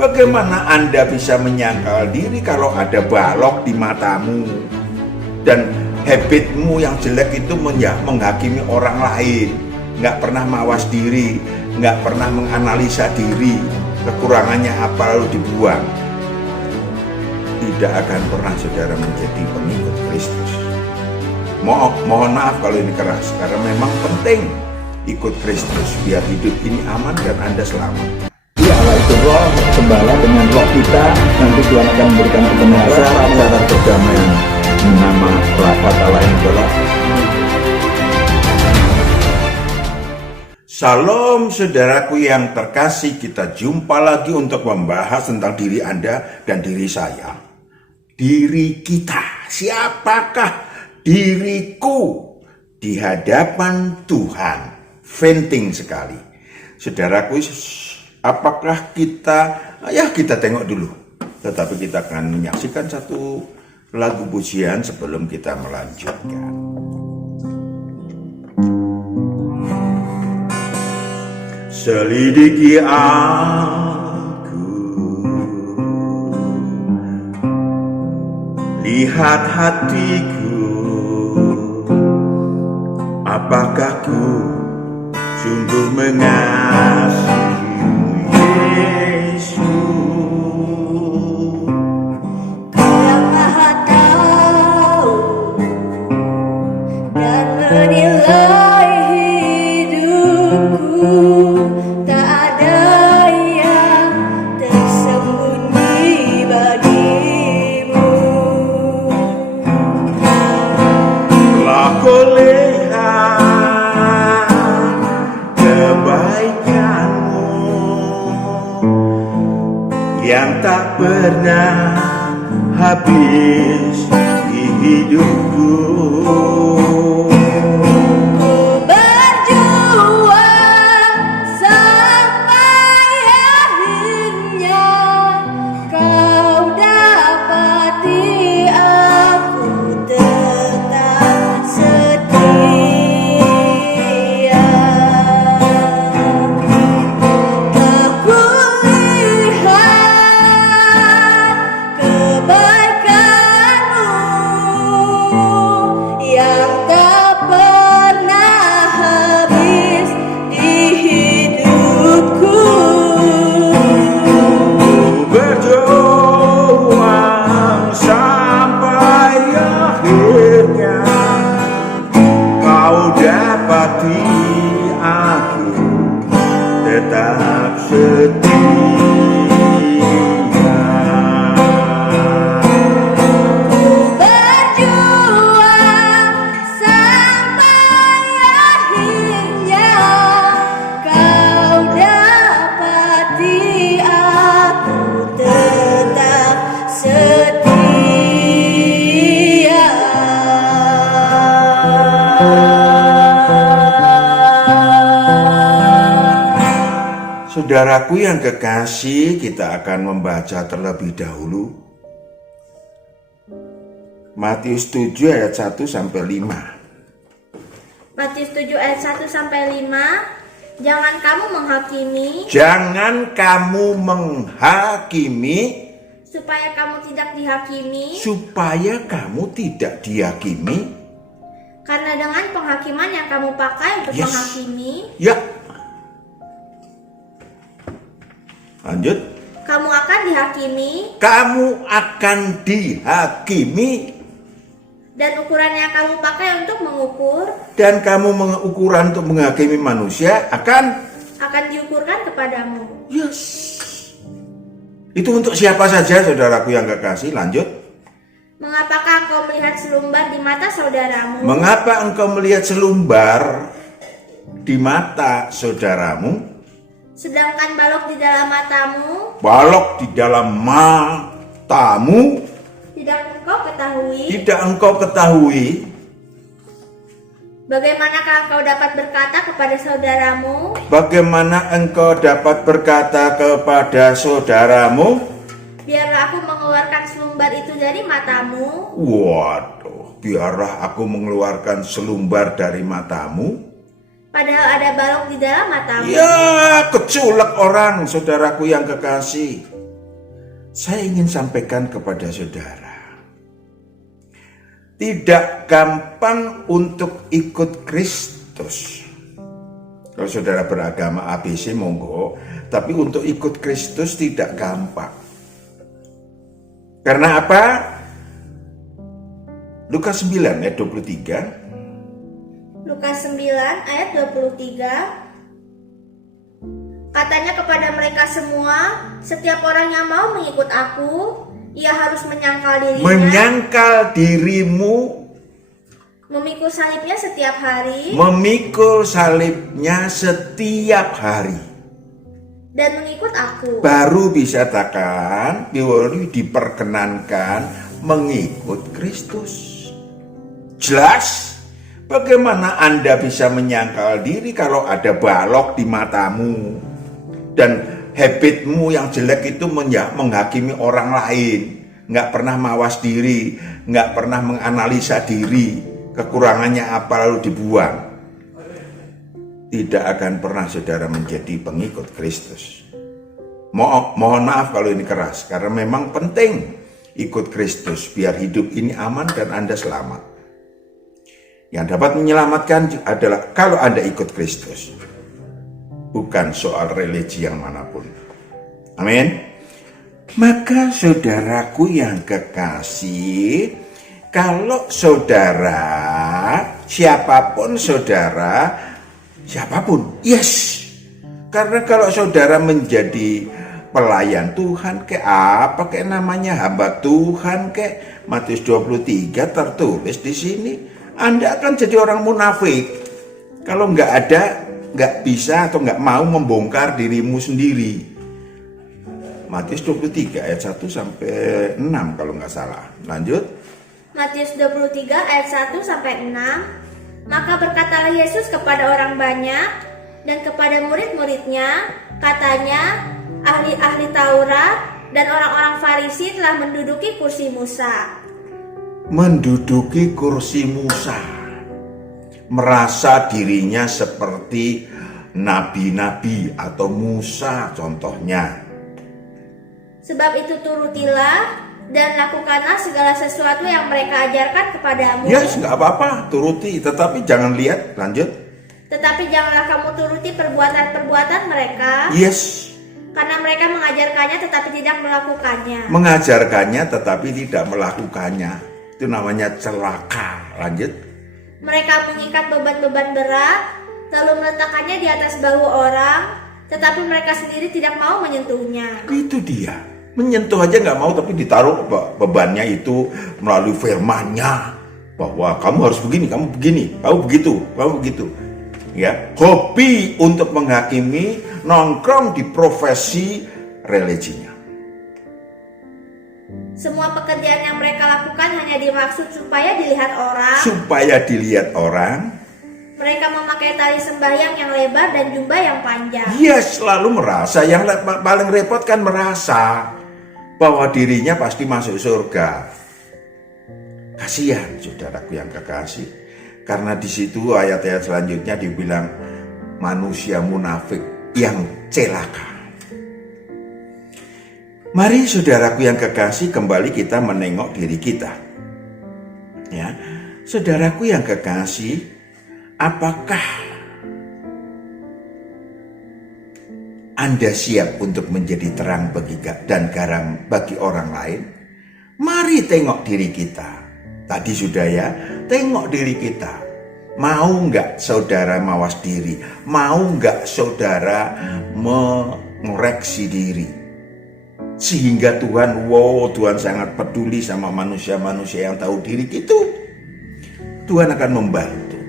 Bagaimana Anda bisa menyangkal diri kalau ada balok di matamu? Dan habitmu yang jelek itu menghakimi orang lain, nggak pernah mawas diri, nggak pernah menganalisa diri, kekurangannya apa lalu dibuang. Tidak akan pernah saudara menjadi pengikut Kristus. Mohon maaf kalau ini keras, karena memang penting ikut Kristus biar hidup ini aman dan Anda selamat. Ya Allah itu roh, gembala dengan roh kita, nanti Tuhan akan memberikan kebenaran, Cara perdamaian. nama kata lain adalah Salam saudaraku yang terkasih, kita jumpa lagi untuk membahas tentang diri Anda dan diri saya. Diri kita, siapakah diriku di hadapan Tuhan? Penting sekali. Saudaraku, apakah kita tengok dulu. Tetapi kita akan menyaksikan satu lagu pujian sebelum kita melanjutkan. Selidiki aku, lihat hatiku, apakah ku sungguh mengasihi Yesus yang Maha Tahu dan menilai hidupku. Tak ada yang tersembunyi bagimu. telah kau lihat kebaikanmu yang tak pernah habis di hidupku. Ku berjuang sampai akhirnya kau dapati aku tetap setia. Aku lihat kebaikanmu yang tak pernah habis di hidupku. Berjuang sampai akhirnya kau dapati aku tetap setia. Berjuang sampai akhirnya kau dapati aku tetap setia. Saudaraku yang kekasih, kita akan membaca terlebih dahulu Matius 7 ayat 1 sampai 5. Matius 7 ayat 1 sampai 5. Jangan kamu menghakimi Jangan kamu menghakimi supaya kamu tidak dihakimi, supaya kamu tidak dihakimi. karena dengan penghakiman yang kamu pakai untuk Yes. menghakimi, Ya. Lanjut. kamu akan dihakimi, Kamu akan dihakimi dan ukuran yang kamu pakai untuk mengukur dan kamu ukuran untuk menghakimi manusia akan diukurkan kepadamu. yes. Itu untuk siapa saja saudaraku yang kekasih. Lanjut. Mengapakah engkau melihat selumbar di mata saudaramu, Mengapa engkau melihat selumbar di mata saudaramu, sedangkan balok di dalam matamu balok di dalam matamu tidak engkau ketahui? tidak engkau ketahui? Bagaimanakah engkau dapat berkata kepada saudaramu, Bagaimana engkau dapat berkata kepada saudaramu, biarlah aku mengeluarkan selumbar itu dari matamu, waduh, biarlah aku mengeluarkan selumbar dari matamu? padahal ada balok di dalam matamu? Ya, keculek orang, saudaraku yang kekasih. Saya ingin sampaikan kepada saudara, tidak gampang untuk ikut Kristus. Kalau saudara beragama ABC monggo, tapi untuk ikut Kristus tidak gampang. Karena apa? Lukas 9 ayat 23. Lukas 9 ayat 23. Katanya kepada mereka semua, setiap orang yang mau mengikut aku, ia harus menyangkal dirinya. Menyangkal dirimu. Memikul salibnya setiap hari. Memikul salibnya setiap hari. Dan mengikut aku. Baru bisa katakan, diperkenankan mengikut Kristus. Jelas? Bagaimana Anda bisa menyangkal diri kalau ada balok di matamu? Dan habitmu yang jelek itu menghakimi orang lain. Nggak pernah mawas diri, nggak pernah menganalisa diri. Kekurangannya apa lalu dibuang. Tidak akan pernah saudara menjadi pengikut Kristus. Mohon maaf kalau ini keras, karena memang penting ikut Kristus biar hidup ini aman dan Anda selamat. Yang dapat menyelamatkan adalah kalau Anda ikut Kristus, bukan soal religi yang manapun. Amin. Maka saudaraku yang kekasih, kalau saudara, siapapun saudara, siapapun, yes. Karena kalau saudara menjadi pelayan Tuhan, kayak apa, kayak namanya hamba Tuhan, kayak Matius 23 tertulis di sini, Anda akan jadi orang munafik. Kalau nggak bisa atau nggak mau membongkar dirimu sendiri. Matius 23 ayat 1 sampai 6 kalau nggak salah. Lanjut. Matius 23 ayat 1 sampai 6. Maka berkatalah Yesus kepada orang banyak dan kepada murid-muridnya, katanya, ahli-ahli Taurat dan orang-orang Farisi telah menduduki kursi Musa. Menduduki kursi Musa. Merasa dirinya seperti nabi-nabi atau Musa contohnya. Sebab itu turutilah dan lakukanlah segala sesuatu yang mereka ajarkan kepadamu. Yes, nggak apa-apa, turuti, tetapi jangan lihat, lanjut. Tetapi janganlah kamu turuti perbuatan-perbuatan mereka. Yes. Karena mereka mengajarkannya tetapi tidak melakukannya. Mengajarkannya tetapi tidak melakukannya. Itu namanya celaka. Lanjut. Mereka mengikat beban-beban berat, lalu meletakkannya di atas bahu orang, tetapi mereka sendiri tidak mau menyentuhnya. Itu dia. Menyentuh aja nggak mau, tapi ditaruh bebannya itu melalui firman-Nya. Bahwa kamu harus begini, kamu begini, kamu begitu, kamu begitu. Ya, hobi untuk menghakimi, nongkrong di profesi religinya. Semua pekerjaan yang mereka lakukan hanya dimaksud supaya dilihat orang. Supaya dilihat orang. Mereka memakai tali sembahyang yang lebar dan jubah yang panjang. Dia selalu merasa, yang paling repot kan merasa bahwa dirinya pasti masuk surga. Kasihan saudaraku yang kekasih. Karena di situ ayat-ayat selanjutnya dibilang manusia munafik yang celaka. Mari saudaraku yang kekasih, kembali kita menengok diri kita. Ya, saudaraku yang kekasih, apakah Anda siap untuk menjadi terang dan garam bagi orang lain? Mari tengok diri kita. Tadi sudah ya, tengok diri kita. Mau nggak saudara mawas diri? Mau nggak saudara mengoreksi diri? Sehingga Tuhan sangat peduli sama manusia-manusia yang tahu diri itu. Tuhan akan membantu.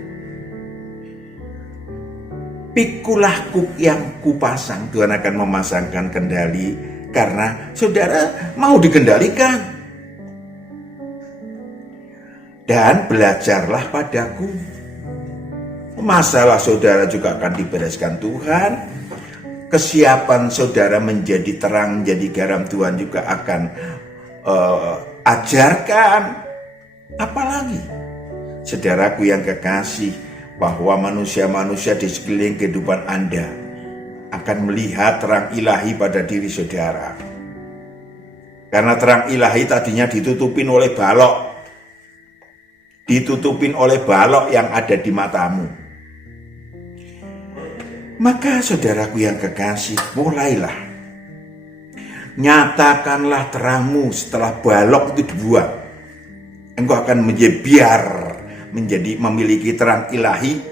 Pikulah kuk yang kupasang, Tuhan akan memasangkan kendali karena saudara mau dikendalikan. Dan belajarlah padaku. Masalah saudara juga akan dibereskan Tuhan. Kesiapan saudara menjadi terang, menjadi garam, Tuhan juga akan ajarkan. Apalagi, saudaraku yang kekasih, bahwa manusia-manusia di sekeliling kehidupan Anda akan melihat terang ilahi pada diri saudara. Karena terang ilahi tadinya ditutupin oleh balok. Ditutupin oleh balok yang ada di matamu. Maka saudaraku yang kekasih, mulailah. Nyatakanlah terangmu setelah balok itu dibuang. Engkau akan menjadi memiliki terang ilahi.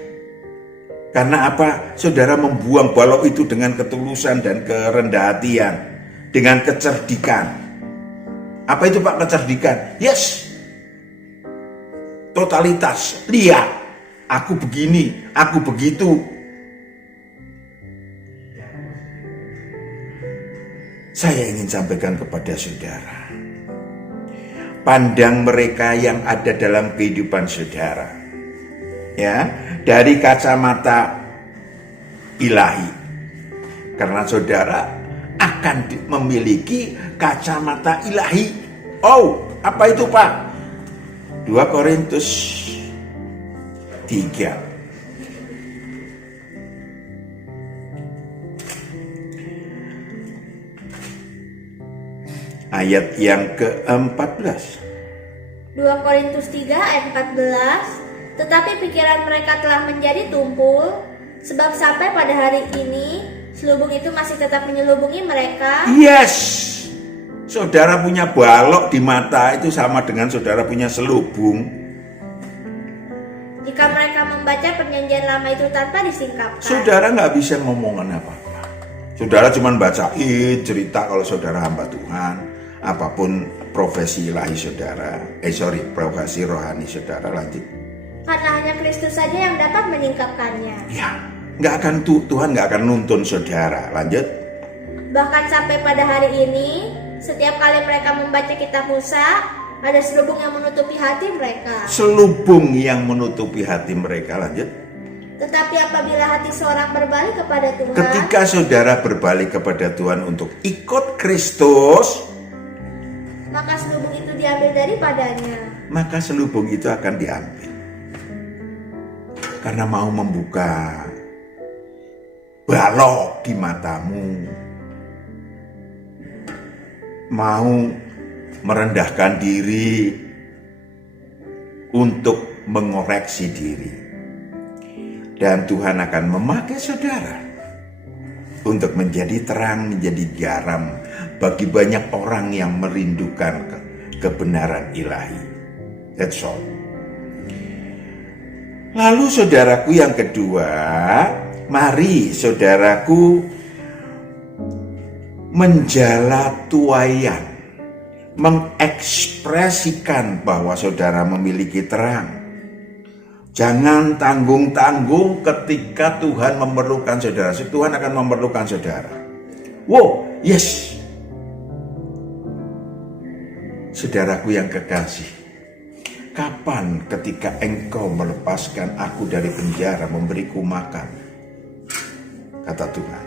Karena apa? Saudara membuang balok itu dengan ketulusan dan kerendah hatian, dengan kecerdikan. Apa itu Pak kecerdikan? Yes. Totalitas. Lihat, aku begini, aku begitu. Saya ingin sampaikan kepada saudara, pandang mereka yang ada dalam kehidupan saudara, ya, dari kacamata ilahi. Karena saudara akan memiliki kacamata ilahi. Oh, apa itu Pak? 2 Korintus 3. Ayat yang ke-14. 2 Korintus 3 ayat 14. Tetapi pikiran mereka telah menjadi tumpul, sebab sampai pada hari ini selubung itu masih tetap menyelubungi mereka. Yes. Saudara punya balok di mata itu sama dengan saudara punya selubung. Jika mereka membaca perjanjian lama itu tanpa disingkapkan. Saudara nggak bisa ngomongan apa-apa. Saudara cuma bacain cerita kalau saudara hamba Tuhan, apapun profesi ilahi saudara, profesi rohani saudara, lanjut. Karena hanya Kristus saja yang dapat menyingkapkannya. Ya, nggak akan Tuhan nggak akan nuntun saudara, lanjut. Bahkan sampai pada hari ini, setiap kali mereka membaca kitab Musa, ada selubung yang menutupi hati mereka. Selubung yang menutupi hati mereka, lanjut. Tetapi apabila hati seorang berbalik kepada Tuhan, ketika saudara berbalik kepada Tuhan untuk ikut Kristus, maka selubung itu diambil daripadanya. Maka selubung itu akan diambil. Karena mau membuka balok di matamu, mau merendahkan diri untuk mengoreksi diri. Dan Tuhan akan memakai saudara untuk menjadi terang, menjadi garam bagi banyak orang yang merindukan kebenaran ilahi. That's all. Lalu saudaraku yang kedua, mari saudaraku menjalatuayan, mengekspresikan bahwa saudara memiliki terang. Jangan tanggung-tanggung ketika Tuhan memerlukan saudara. Tuhan akan memerlukan saudara. Wow, yes. Saudaraku yang kekasih, kapan ketika engkau melepaskan aku dari penjara, memberiku makan? Kata Tuhan.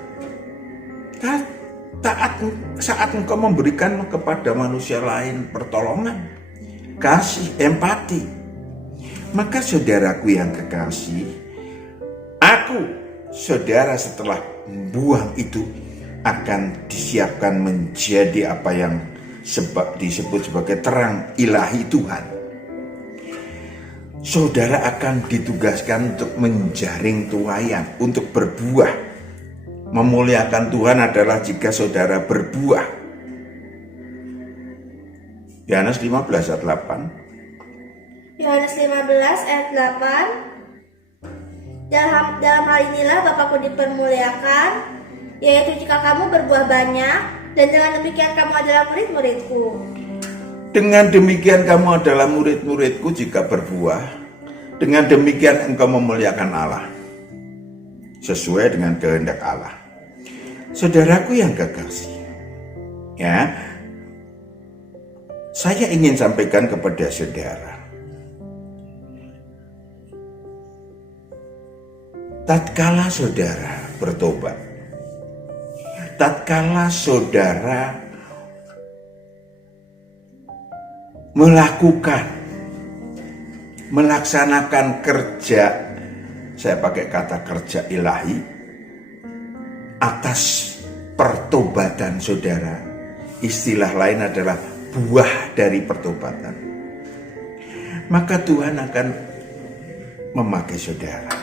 Saat engkau memberikan kepada manusia lain pertolongan, kasih, empati. Maka saudaraku yang kekasih, aku, saudara setelah buang itu akan disiapkan menjadi apa yang disebut sebagai terang ilahi Tuhan. Saudara akan ditugaskan untuk menjaring tuayan, untuk berbuah. Memuliakan Tuhan adalah jika saudara berbuah. Yohanes 15 ayat 8. Yohanes 15 ayat 8. Dalam hal inilah Bapakku dipermuliakan, yaitu jika kamu berbuah banyak, dan dengan demikian kamu adalah murid-muridku. Dengan demikian kamu adalah murid-muridku jika berbuah. Dengan demikian engkau memuliakan Allah, sesuai dengan kehendak Allah. Saudaraku yang kekasih, ya, saya ingin sampaikan kepada saudara, tatkala saudara bertobat, tatkala saudara melaksanakan kerja, saya pakai kata kerja ilahi, atas pertobatan saudara, istilah lain adalah buah dari pertobatan, maka Tuhan akan memakai saudara.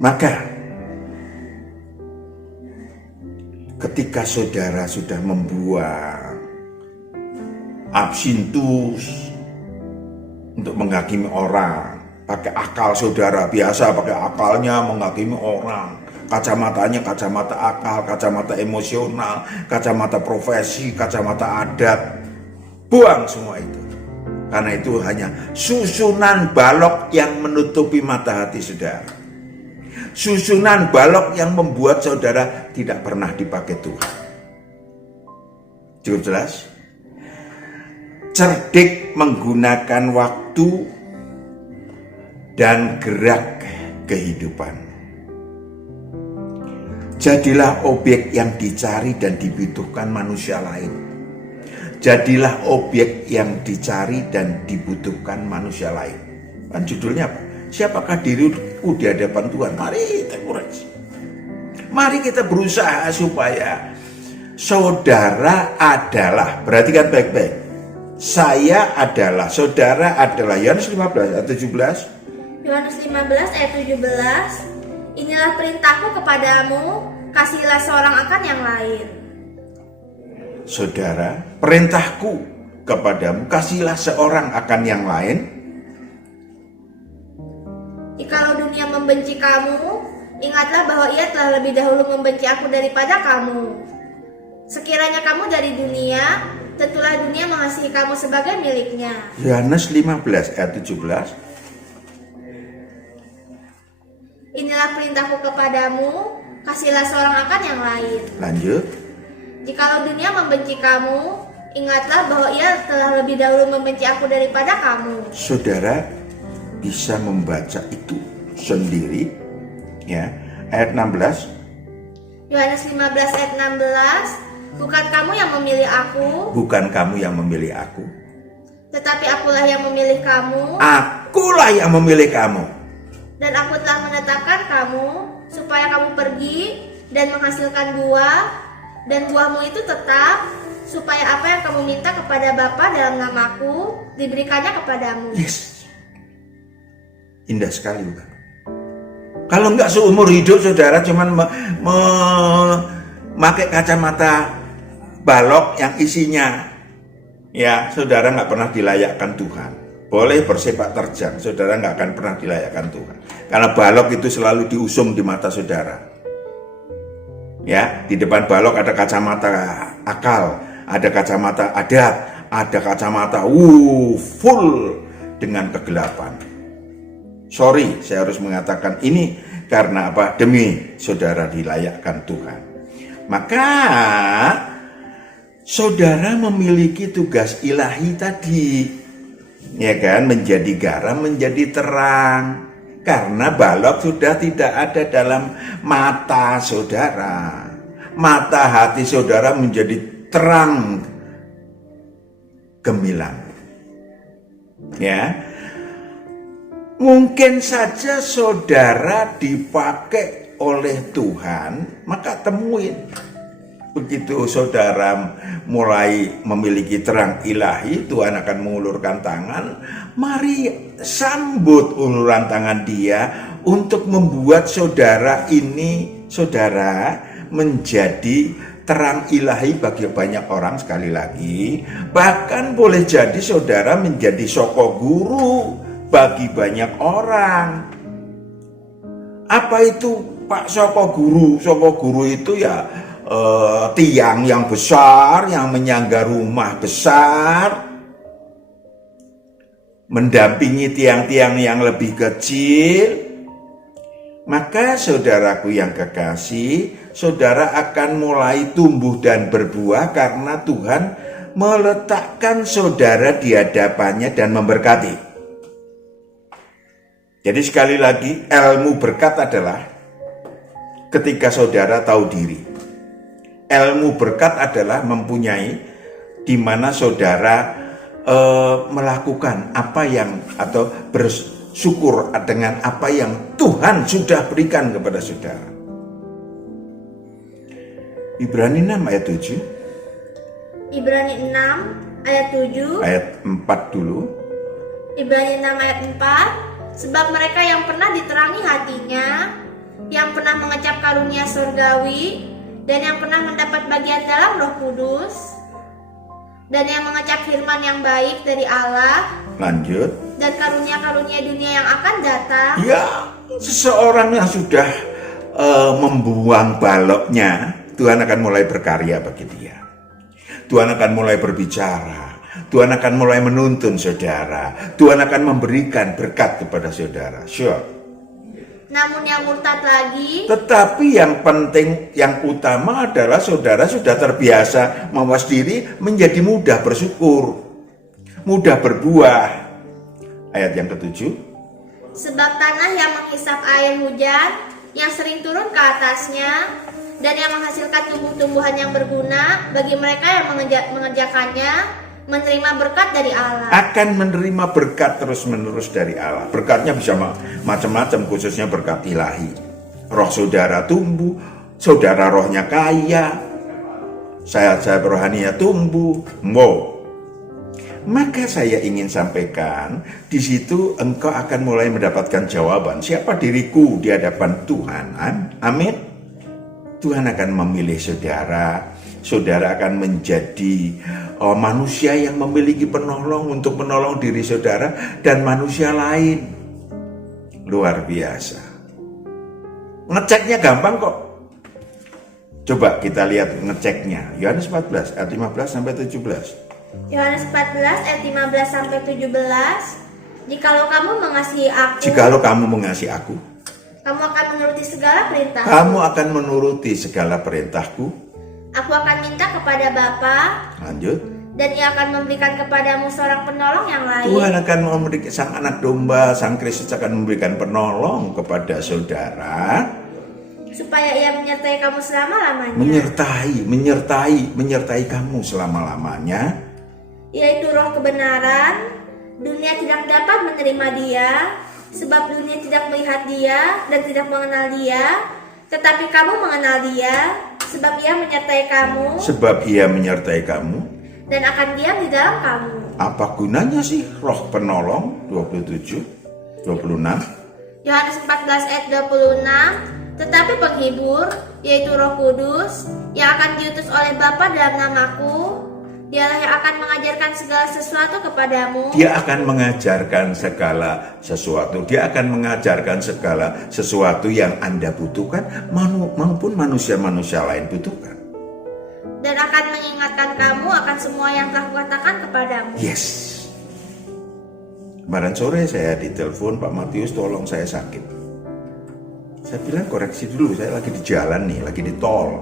Maka ketika saudara sudah membuang absintus untuk menghakimi orang, pakai akal saudara biasa, pakai akalnya menghakimi orang, kacamatanya kacamata akal, kacamata emosional, kacamata profesi, kacamata adat, buang semua itu. Karena itu hanya susunan balok yang menutupi mata hati saudara, susunan balok yang membuat saudara tidak pernah dipakai Tuhan. Cukup jelas? Cerdik menggunakan waktu dan gerak kehidupan. Jadilah objek yang dicari dan dibutuhkan manusia lain. Jadilah objek yang dicari dan dibutuhkan manusia lain. Kan judulnya apa? Siapakah diriku di hadapan Tuhan? Mari kita koreksi. Mari kita berusaha supaya saudara adalah, perhatikan baik-baik. Saya adalah, saudara adalah. Yohanes 15 ayat 17. Yohanes 15 ayat 17. Inilah perintahku kepadamu, kasihilah seorang akan yang lain. Saudara, perintahku kepadamu, kasihilah seorang akan yang lain. Jikalau dunia membenci kamu, ingatlah bahwa ia telah lebih dahulu membenci aku daripada kamu. Sekiranya kamu dari dunia, tentulah dunia mengasihi kamu sebagai miliknya. Yohanes 15 ayat 17. Inilah perintahku kepadamu, kasihilah seorang akan yang lain. Lanjut. Jikalau dunia membenci kamu, ingatlah bahwa ia telah lebih dahulu membenci aku daripada kamu. Saudara bisa membaca itu sendiri, ya. Ayat 16. Yohanes 15 ayat 16. Bukan kamu yang memilih aku, Bukan kamu yang memilih aku, tetapi akulah yang memilih kamu. akulah yang memilih kamu. Dan aku telah menetapkan kamu supaya kamu pergi dan menghasilkan buah, dan buahmu itu tetap, supaya apa yang kamu minta kepada Bapa dalam namaku diberikannya kepadamu. Yes, indah sekali bukan? Kalau enggak seumur hidup saudara cuman memakai kacamata balok yang isinya, ya saudara nggak pernah dilayakkan Tuhan. Boleh bersepak terjang, saudara nggak akan pernah dilayakkan Tuhan. Karena balok itu selalu diusung di mata saudara. Ya, di depan balok ada kacamata akal, ada kacamata adat, ada kacamata full dengan kegelapan. Sorry, saya harus mengatakan ini karena apa? Demi saudara dilayakkan Tuhan. Maka saudara memiliki tugas ilahi tadi, ya kan, menjadi garam, menjadi terang. Karena balok sudah tidak ada dalam mata saudara. Mata hati saudara menjadi terang gemilang. Ya. Mungkin saja saudara dipakai oleh Tuhan, maka temuin. Begitu saudara mulai memiliki terang ilahi, Tuhan akan mengulurkan tangan. Mari sambut uluran tangan Dia untuk membuat saudara ini, saudara, menjadi terang ilahi bagi banyak orang. Sekali lagi, bahkan boleh jadi saudara menjadi soko guru bagi banyak orang. Apa itu Pak soko guru? Soko guru itu ya tiang yang besar yang menyangga rumah besar, mendampingi tiang-tiang yang lebih kecil. Maka saudaraku yang kekasih, saudara akan mulai tumbuh dan berbuah karena Tuhan meletakkan saudara di hadapannya dan memberkati. Jadi sekali lagi, ilmu berkat adalah ketika saudara tahu diri. Ilmu berkat adalah mempunyai di mana saudara melakukan apa yang atau bersyukur dengan apa yang Tuhan sudah berikan kepada saudara. Ibrani 6 ayat 7. Ibrani 6 ayat 7. Ayat 4 dulu. Ibrani 6 ayat 4. Sebab mereka yang pernah diterangi hatinya, yang pernah mengecap karunia surgawi, dan yang pernah mendapat bagian dalam Roh Kudus, dan yang mengecap firman yang baik dari Allah, Lanjut. dan karunia-karunia dunia yang akan datang. Ya, seseorang yang sudah membuang baloknya, Tuhan akan mulai berkarya bagi dia. Tuhan akan mulai berbicara. Tuhan akan mulai menuntun saudara. Tuhan akan memberikan berkat kepada saudara. Sure. Namun yang murtad lagi, Tetapi yang penting, yang utama adalah saudara sudah terbiasa mawas diri menjadi mudah bersyukur, mudah berbuah. Ayat yang ketujuh. sebab tanah yang menghisap air hujan, yang sering turun ke atasnya, dan yang menghasilkan tumbuh-tumbuhan yang berguna bagi mereka yang mengerjakannya, menerima berkat dari Allah. Akan menerima berkat terus-menerus dari Allah. Berkatnya bisa macam-macam, khususnya berkat ilahi. Roh saudara tumbuh, saudara rohnya kaya, saya rohaninya tumbuh. Wow. Maka saya ingin sampaikan, di situ engkau akan mulai mendapatkan jawaban, siapa diriku di hadapan Tuhan. Amin. Tuhan akan memilih saudara. Saudara akan menjadi manusia yang memiliki penolong untuk menolong diri saudara dan manusia lain. Luar biasa. Ngeceknya gampang kok. Coba kita lihat ngeceknya. Yohanes 14 ayat 15 sampai 17. Yohanes 14 ayat 15 sampai 17. Jikalau kamu mengasihi aku, Jikalau kamu mengasihi aku, kamu akan menuruti segala perintahku. kamu akan menuruti segala perintahku. Aku akan minta kepada Bapa, Lanjut. dan Ia akan memberikan kepadamu seorang penolong yang lain. Tuhan akan memberikan, sang anak domba, sang Kristus akan memberikan penolong kepada saudara, supaya Ia menyertai kamu selama-lamanya. menyertai kamu selama-lamanya. Yaitu Roh kebenaran. Dunia tidak dapat menerima Dia, sebab dunia tidak melihat Dia dan tidak mengenal Dia. Tetapi kamu mengenal Dia, sebab Ia menyertai kamu dan akan diam di dalam kamu. Apa gunanya sih roh penolong? 27, 26. Yohanes 14 ayat 26. Tetapi penghibur, yaitu Roh Kudus, yang akan diutus oleh Bapa dalam namaku, Dialah yang akan mengajarkan segala sesuatu kepadamu. Dia akan mengajarkan segala sesuatu. Dia akan mengajarkan segala sesuatu yang Anda butuhkan maupun manusia-manusia lain butuhkan. Dan akan mengingatkan kamu akan semua yang telah kukatakan kepadamu. Yes. Kemarin sore saya ditelepon, Pak Matius, tolong saya sakit. Saya bilang koreksi dulu, saya lagi di jalan nih, lagi di tol.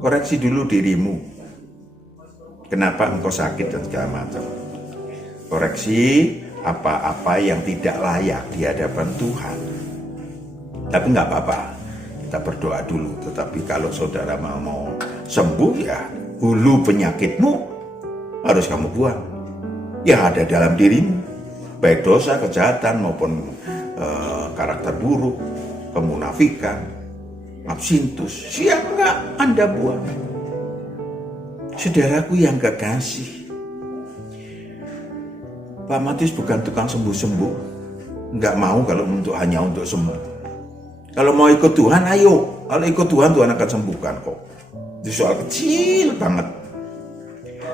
Koreksi dulu dirimu. Kenapa engkau sakit dan segala macam. Koreksi apa-apa yang tidak layak di hadapan Tuhan. Tapi nggak apa-apa, kita berdoa dulu. Tetapi kalau saudara mau sembuh, ya hulu penyakitmu harus kamu buang. Yang ada dalam dirimu, baik dosa, kejahatan maupun karakter buruk, kemunafikan, absintus, siap nggak Anda buang? Saudaraku yang kekasih, Pak Matius bukan tukang sembuh-sembuh. Nggak mau kalau hanya untuk sembuh. Kalau mau ikut Tuhan, ayo. Kalau ikut Tuhan, Tuhan akan sembuhkan kok. Itu soal kecil banget.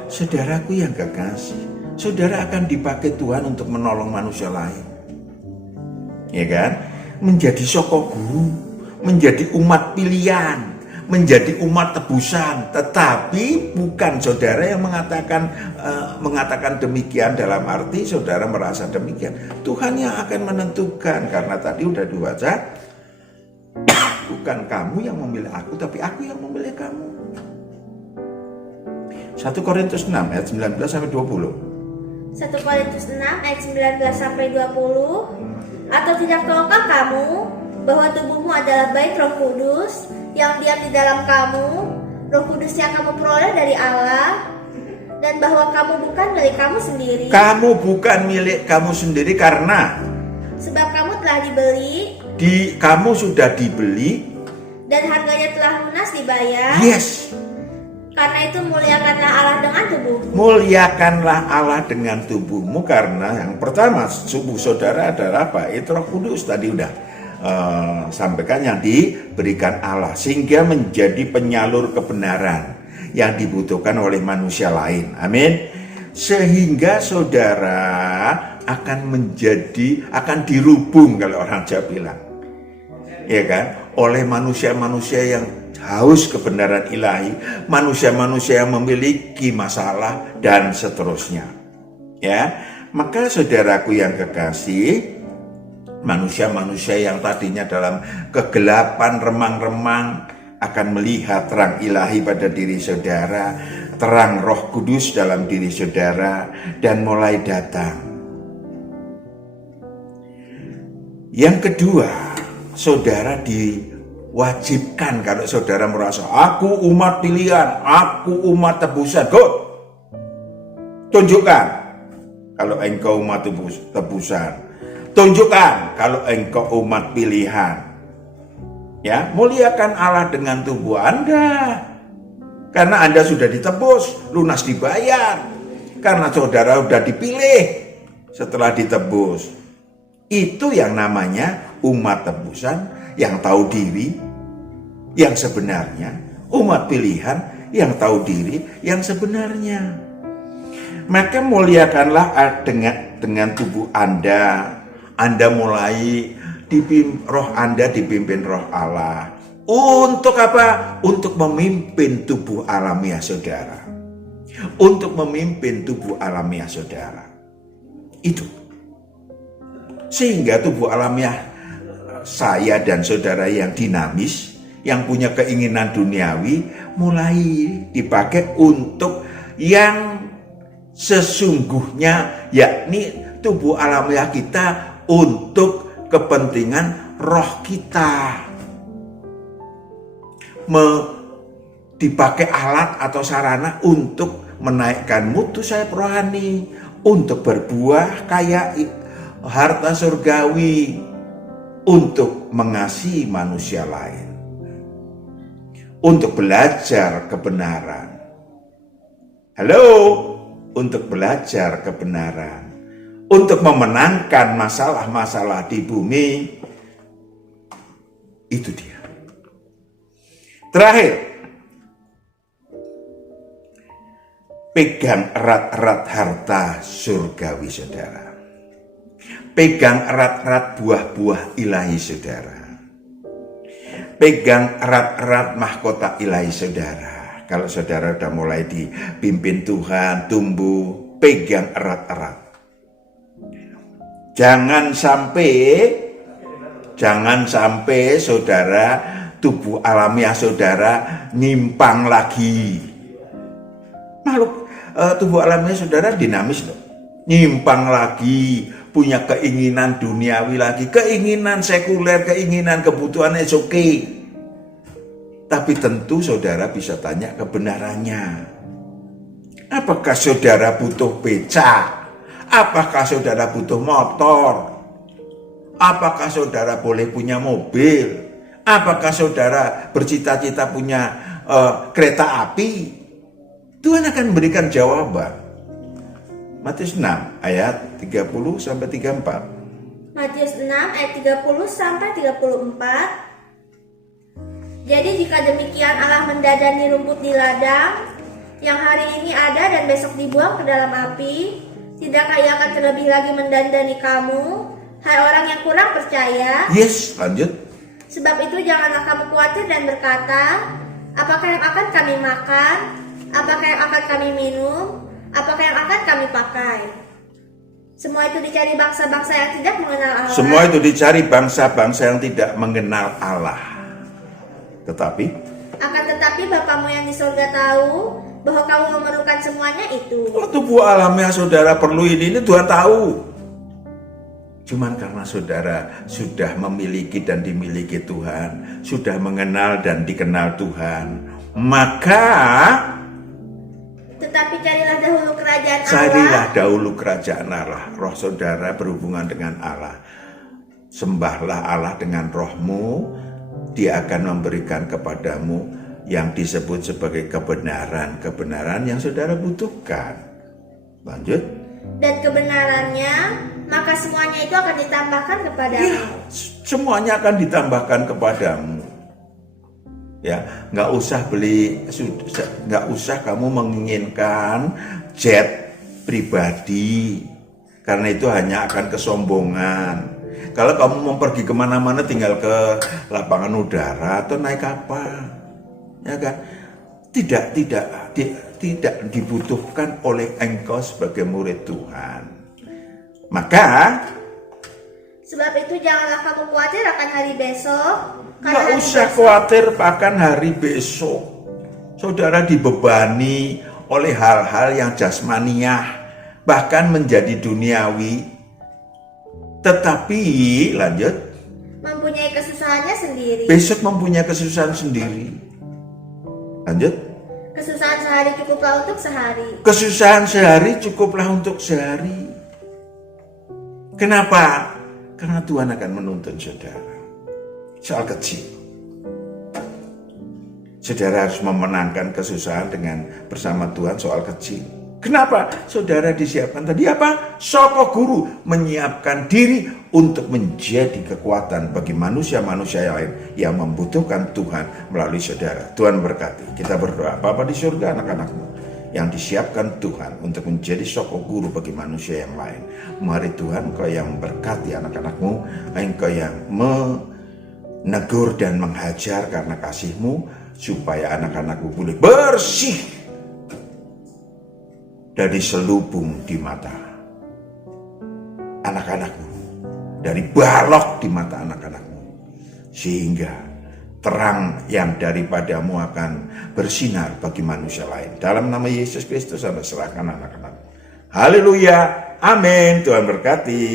Saudaraku yang kekasih, saudara akan dipakai Tuhan untuk menolong manusia lain. Ya kan? Menjadi soko guru, menjadi umat pilihan, menjadi umat tebusan, tetapi bukan saudara yang mengatakan demikian dalam arti saudara merasa demikian. Tuhan yang akan menentukan, karena tadi udah dibaca, bukan kamu yang memilih aku, tapi aku yang memilih kamu. 1 Korintus 6 ayat 19 sampai 20. 1 Korintus 6 ayat 19 sampai 20. Atau tidak tahukah kamu bahwa tubuhmu adalah bait Roh Kudus yang diam di dalam kamu, Roh Kudus yang kamu peroleh dari Allah, dan bahwa kamu bukan milik kamu sendiri. Kamu bukan milik kamu sendiri karena sebab kamu telah dibeli kamu sudah dibeli dan harganya telah lunas dibayar. Yes. Karena itu muliakanlah Allah dengan tubuhmu. Muliakanlah Allah dengan tubuhmu, karena yang pertama tubuh saudara adalah apa? Itu Roh Kudus tadi udah sampaikan, yang diberikan Allah sehingga menjadi penyalur kebenaran yang dibutuhkan oleh manusia lain. Amin. Sehingga saudara akan dirubung, kalau orang Jawa bilang, ya kan, oleh manusia-manusia yang haus kebenaran ilahi, manusia-manusia yang memiliki masalah dan seterusnya. Ya, maka saudaraku yang kekasih, manusia-manusia yang tadinya dalam kegelapan remang-remang akan melihat terang ilahi pada diri saudara, terang Roh Kudus dalam diri saudara, dan mulai datang. Yang kedua, saudara diwajibkan, kalau saudara merasa aku umat pilihan, aku umat tebusan, go, tunjukkan kalau engkau umat tebusan, tunjukkan kalau engkau umat pilihan. Ya, muliakan Allah dengan tubuh Anda, karena Anda sudah ditebus, lunas dibayar, karena saudara sudah dipilih setelah ditebus. Itu yang namanya umat tebusan, yang tahu diri yang sebenarnya, umat pilihan yang tahu diri yang sebenarnya. Maka muliakanlah dengan tubuh Anda. Anda mulai roh Anda dipimpin roh Allah. Untuk apa? Untuk memimpin tubuh alamiah saudara. Untuk memimpin tubuh alamiah saudara. Itu. Sehingga tubuh alamiah saya dan saudara yang dinamis, yang punya keinginan duniawi, mulai dipakai untuk yang sesungguhnya, yakni tubuh alamiah kita untuk kepentingan roh kita. Dipakai alat atau sarana untuk menaikkan mutu sayap rohani, untuk berbuah kayak harta surgawi, untuk mengasihi manusia lain, untuk belajar kebenaran. Halo, untuk belajar kebenaran, untuk memenangkan masalah-masalah di bumi. Itu dia. Terakhir, pegang erat-erat harta surgawi saudara. Pegang erat-erat buah-buah ilahi saudara. Pegang erat-erat mahkota ilahi saudara. Kalau saudara sudah mulai dipimpin Tuhan, tumbuh, pegang erat-erat. Jangan sampai saudara, tubuh alamiah saudara nyimpang lagi. Makhluk tubuh alamiah saudara dinamis loh. Nyimpang lagi, punya keinginan duniawi lagi, keinginan sekuler, keinginan kebutuhan is okay. Tapi tentu saudara bisa tanya kebenarannya. Apakah saudara butuh becak? Apakah saudara butuh motor? Apakah saudara boleh punya mobil? Apakah saudara bercita-cita punya kereta api? Tuhan akan memberikan jawaban. Matius 6 ayat 30 sampai 34. Matius 6 ayat 30 sampai 34. Jadi jika demikian Allah mendadani rumput di ladang yang hari ini ada dan besok dibuang ke dalam api, tidakkah Ia akan terlebih lagi mendandani kamu, hai orang yang kurang percaya? Yes, lanjut. Sebab itu janganlah kamu khawatir dan berkata, apakah yang akan kami makan? Apakah yang akan kami minum? Apakah yang akan kami pakai? Semua itu dicari bangsa-bangsa yang tidak mengenal Allah. Semua itu dicari bangsa-bangsa yang tidak mengenal Allah. Akan tetapi Bapamu yang di surga tahu bahwa kamu memerlukan semuanya itu. Tubuh alamiah saudara perlu ini Tuhan tahu. Cuman karena saudara sudah memiliki dan dimiliki Tuhan, sudah mengenal dan dikenal Tuhan, maka tetapi carilah dahulu kerajaan Allah. Carilah dahulu kerajaan Allah. Roh saudara berhubungan dengan Allah. Sembahlah Allah dengan rohmu. Dia akan memberikan kepadamu yang disebut sebagai kebenaran yang saudara butuhkan. Lanjut. Dan kebenarannya, maka semuanya itu akan ditambahkan kepadamu. Ya, semuanya akan ditambahkan kepadamu. Ya, nggak usah kamu menginginkan jet pribadi, karena itu hanya akan kesombongan. Kalau kamu mau pergi kemana-mana tinggal ke lapangan udara atau naik kapal, ya kan? Tidak dibutuhkan oleh engkau sebagai murid Tuhan. Maka sebab itu janganlah kamu khawatir akan hari besok. nggak usah khawatir akan hari besok. Saudara dibebani oleh hal-hal yang jasmaniah, bahkan menjadi duniawi. Tetapi lanjut, mempunyai kesusahannya sendiri. besok mempunyai kesusahan sendiri. Lanjut. Kesusahan sehari cukuplah untuk sehari. Kesusahan sehari cukuplah untuk sehari. Kenapa? Karena Tuhan akan menuntun saudara. Soal kecil. Saudara harus memenangkan kesusahan dengan bersama Tuhan soal kecil. Kenapa? Saudara disiapkan tadi apa? Soko guru menyiapkan diri untuk menjadi kekuatan bagi manusia-manusia lain yang membutuhkan Tuhan melalui saudara. Tuhan berkati. Kita berdoa. Bapa di surga, anak-anakmu yang disiapkan Tuhan untuk menjadi soko guru bagi manusia yang lain. Mari Tuhan, Engkau yang berkati anak-anakmu, Engkau yang menegur dan menghajar karena kasih-Mu, supaya anak-anakmu boleh bersih dari selubung di mata anak-anakmu, dari balok di mata anak-anakmu, sehingga terang yang daripadamu akan bersinar bagi manusia lain. Dalam nama Yesus Kristus, Anda serahkan anak-anakmu. Haleluya, amin. Tuhan berkati.